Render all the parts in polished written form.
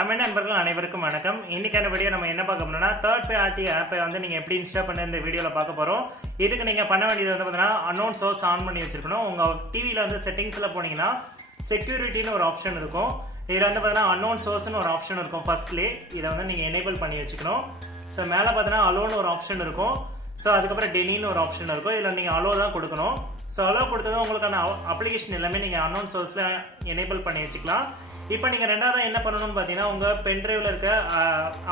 தமிழ் நண்பர்கள் அனைவருக்கும் வணக்கம். இன்னைக்கான வீடியோ நம்ம என்ன பார்க்க போறோம்னா தேர்ட் பார்ட்டி ஆப்பை வந்து நீங்க எப்படி இன்ஸ்டால் பண்ண இந்த வீடியோல பார்க்க போறோம். இதுக்கு நீங்க பண்ண வேண்டியது வந்து பார்த்தீங்கன்னா அன்னோன் சோர்ஸ் ஆன் பண்ணி வச்சிருக்கணும். உங்க டிவில வந்து செட்டிங்ஸ்ல போனீங்கன்னா செக்யூரிட்டின்னு ஒரு ஆப்ஷன் இருக்கும். இதுல வந்து பார்த்தீங்கன்னா அன்னோன் சோர்ஸ்னு ஒரு ஆப்ஷன் இருக்கும். ஃபர்ஸ்ட்லேயே இதை வந்து நீங்க எனேபிள் பண்ணி வச்சுக்கணும். ஸோ மேலே பார்த்தீங்கன்னா அலோன்னு ஒரு ஆப்ஷன் இருக்கும். ஸோ அதுக்கப்புறம் டெலின்னு ஒரு ஆப்ஷன் இருக்கும். இதில் நீங்கள் அலோ தான் கொடுக்கணும். ஸோ அலோ கொடுத்ததும் உங்களுக்கான அப்ளிகேஷன் எல்லாமே நீங்கள் அன்னோன் சோர்ஸில் எனேபிள் பண்ணி வச்சுக்கலாம். இப்போ நீங்கள் ரெண்டாவது என்ன பண்ணணும்னு பார்த்தீங்கன்னா உங்கள் பென்ட்ரைவில் இருக்க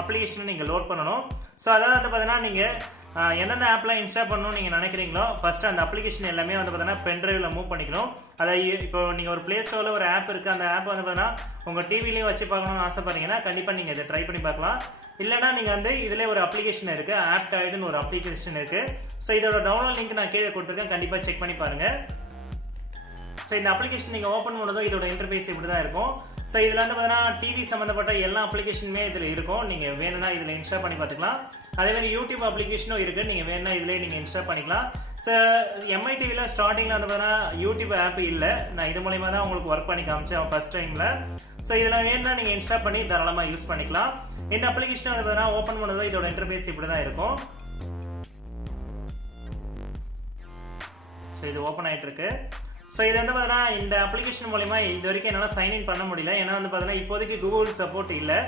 அப்ளிகேஷனை நீங்கள் லோட் பண்ணணும். ஸோ அதாவது வந்து பார்த்தீங்கன்னா நீங்கள் எந்தெந்த ஆப்லாம் இன்ஸ்டால் பண்ணணும்னு நீங்கள் நினைக்கிறீங்களோ ஃபஸ்ட்டு அந்த அப்ளிகேஷன் எல்லாமே வந்து பார்த்தீங்கன்னா பென்ட்ரைவில் மூவ் பண்ணிக்கணும். அதை இப்போ நீங்கள் ஒரு ப்ளே ஸ்டோரில் ஒரு ஆப் இருக்குது, அந்த ஆப் வந்து பார்த்தீங்கன்னா உங்கள் டிவிலையும் வச்சு பார்க்கணும்னு ஆசைப்பட்றீங்கன்னா கண்டிப்பாக நீங்கள் இதை ட்ரை பண்ணி பார்க்கலாம். இல்லைனா நீங்கள் வந்து இதில் ஒரு அப்ளிகேஷன் இருக்குது, ஆப் டைடுன்னு ஒரு அப்ளிகேஷன் இருக்குது. ஸோ இதோட டவுன்லோட் லிங்க் நான் கீழே கொடுத்துருக்கேன், கண்டிப்பாக செக் பண்ணி பாருங்கள். ஸோ இந்த அப்ளிகேஷன் நீங்கள் ஓப்பன் பண்ணதும் இதோட இன்டர்ஃபேஸ் இப்படி தான் இருக்கும். ஸோ இதில் வந்து பார்த்தீங்கன்னா டிவி சம்மந்தப்பட்ட எல்லா அப்ளிகேஷனுமே இதில் இருக்கும். நீங்கள் வேணும்னா இதில் இன்ஸ்டால் பண்ணி பார்த்துக்கலாம். அதேமாதிரி யூடியூப் அப்ளிகேஷனும் இருக்குது, நீங்கள் வேணும்னா இதிலே நீங்கள் இன்ஸ்டால் பண்ணிக்கலாம். ஸோ எம்ஐ டிவியில் ஸ்டார்டிங்கில் வந்து பார்த்தீங்கன்னா யூடியூப் ஆப் இல்லை, நான் இது மூலிமா தான் உங்களுக்கு ஒர்க் பண்ணி காமிச்சேன் ஃபர்ஸ்ட் டைமில். ஸோ இதில் வேணும்னா நீங்கள் இன்ஸ்டால் பண்ணி தாராளமாக யூஸ் பண்ணிக்கலாம். இந்த அப்ளிகேஷன் வந்து பார்த்தீங்கன்னா ஓப்பன் பண்ணதும் இதோட இன்டர்ஃபேஸ் இப்படி தான் இருக்கும். ஸோ இது ஓப்பன் ஆகிட்டு இருக்கு. ஸோ இது வந்து பார்த்தீங்கன்னா இந்த அப்ளிகேஷன் மூலிமா இது வரைக்கும் என்னால் சைன்இன் பண்ண முடியல. ஏன்னா வந்து பார்த்தீங்கன்னா இப்போதைக்கு கூகுள் சப்போர்ட் இல்லை.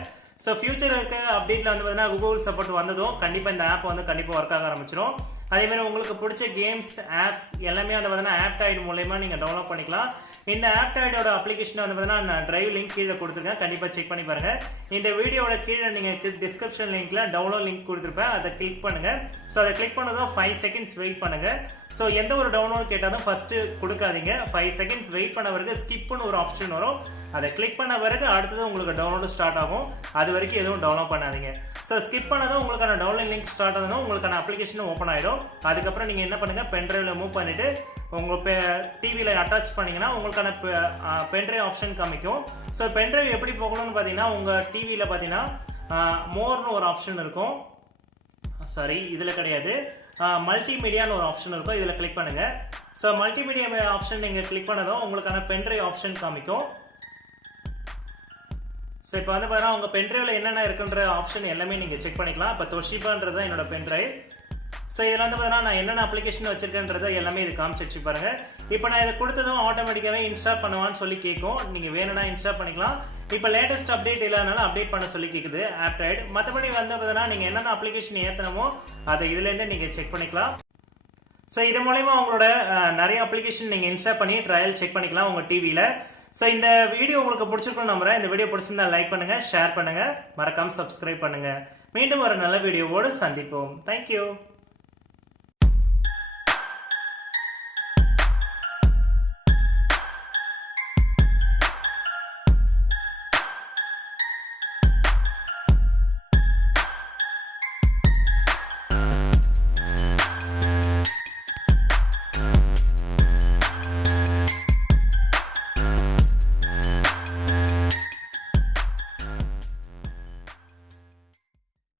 ஸோ ஃபியூச்சர் இருக்க அப்டேட்டில் வந்து பார்த்தீங்கன்னா கூகுள் சப்போர்ட் வந்ததும் கண்டிப்பாக இந்த ஆப் வந்து கண்டிப்பாக ஒர்க் ஆக ஆரம்பிச்சிடும். அதேமாதிரி உங்களுக்கு பிடிச்ச கேம்ஸ் ஆப்ஸ் எல்லாமே வந்து பார்த்தீங்கன்னா ஆப் டைட் மூலமா நீங்கள் டவுன்லோட் பண்ணிக்கலாம். இந்த ஆப் டைடோட அப்ளிகேஷன் வந்து பார்த்தீங்கன்னா நான் டிரைவ் லிங்க் கீழே கொடுத்துருக்கேன், கண்டிப்பாக செக் பண்ணி பாருங்கள். இந்த வீடியோட கீழே நீங்கள் டிஸ்கிரிப்ஷன் லிங்க்ல டவுன்லோட் லிங்க் கொடுத்துருப்பேன், அதை கிளிக் பண்ணுங்கள். ஸோ அதை கிளிக் பண்ணதும் 5 செகண்ட்ஸ் வெயிட் பண்ணுங்கள். ஸோ எந்த ஒரு டவுன்லோட் கேட்டாலும் ஃபஸ்ட்டு கொடுக்காதீங்க. 5 செகண்ட்ஸ் வெயிட் பண்ண பிறகு ஸ்கிப்னு ஒரு ஆப்ஷன் வரும், அதை கிளிக் பண்ண பிறகு அடுத்தது உங்களுக்கு டவுன்லோடு ஸ்டார்ட் ஆகும். அது வரைக்கும் எதுவும் டவுன்லோட் பண்ணாதீங்க. ஸோ ஸ்கிப் பண்ணதும் உங்களுக்கான டவுன்லோட் லிங்க் ஸ்டார்ட் ஆனதும் உங்களுக்கான அப்ளிகேஷன் ஓப்பன் ஆகிடும். அதுக்கப்புறம் நீங்கள் என்ன பண்ணுங்கள், பென்ட்ரைவில் மூவ் பண்ணிவிட்டு உங்கள் டிவியில் அட்டாச் பண்ணிங்கன்னா உங்களுக்கான பென்ட்ரைவ் ஆப்ஷன் காமிக்கும். ஸோ பென்ட்ரைவ் எப்படி போகணும்னு பார்த்தீங்கன்னா உங்கள் டிவியில் பார்த்தீங்கன்னா மோர்னு ஒரு ஆப்ஷன் இருக்கும். சாரி, இதில் கிடையாது, மல்டிமீடியான்னு ஒரு ஆப்ஷன் இருக்கும். இதில் கிளிக் பண்ணுங்கள். ஸோ மல்டிமீடியா ஆப்ஷன் நீங்கள் கிளிக் பண்ணதும் உங்களுக்கான பென்ட்ரைவ் ஆப்ஷன் காமிக்கும். ஸோ இப்போ வந்து பார்த்தீங்கன்னா உங்கள் பென்ட்ரைவில் என்னென்ன இருக்குன்ற ஆப்ஷன் எல்லாமே நீங்கள் செக் பண்ணிக்கலாம். இப்போ தொஷிபான்றது தான் என்னோட பென்ட்ரைவ். ஸோ இதில் வந்து பார்த்தீங்கன்னா நான் என்னென்ன அப்ளிகேஷன் வச்சிருக்கேன்றதை எல்லாமே இது காமிச்சு பாருங்கள். இப்போ நான் இதை கொடுத்ததும் ஆட்டோமேட்டிக்காகவே இன்ஸ்டால் பண்ணுவான்னு சொல்லி கேட்கும். நீங்கள் வேணும்னா இன்ஸ்டால் பண்ணிக்கலாம். இப்போ லேட்டஸ்ட் அப்டேட் இல்லாதனால அப்டேட் பண்ண சொல்லி கேட்குது ஆப் டைட். மற்றபடி வந்து பார்த்தீங்கன்னா நீங்கள் என்னென்ன அப்ளிகேஷன் ஏற்றணுமோ அதை இதுலேருந்தே நீங்கள் செக் பண்ணிக்கலாம். ஸோ இது மூலமா உங்களோட நிறைய அப்ளிகேஷன் நீங்கள் இன்ஸ்டால் பண்ணி ட்ரையல் செக் பண்ணிக்கலாம் உங்கள் டிவியில். ஸோ இந்த வீடியோ உங்களுக்கு பிடிச்சிருக்குன்னு நம்புறேன். இந்த வீடியோ பிடிச்சிருந்தா லைக் பண்ணுங்கள், ஷேர் பண்ணுங்கள், மறக்காமல் சப்ஸ்கிரைப் பண்ணுங்கள். மீண்டும் ஒரு நல்ல வீடியோவோடு சந்திப்போம். தேங்க்யூ.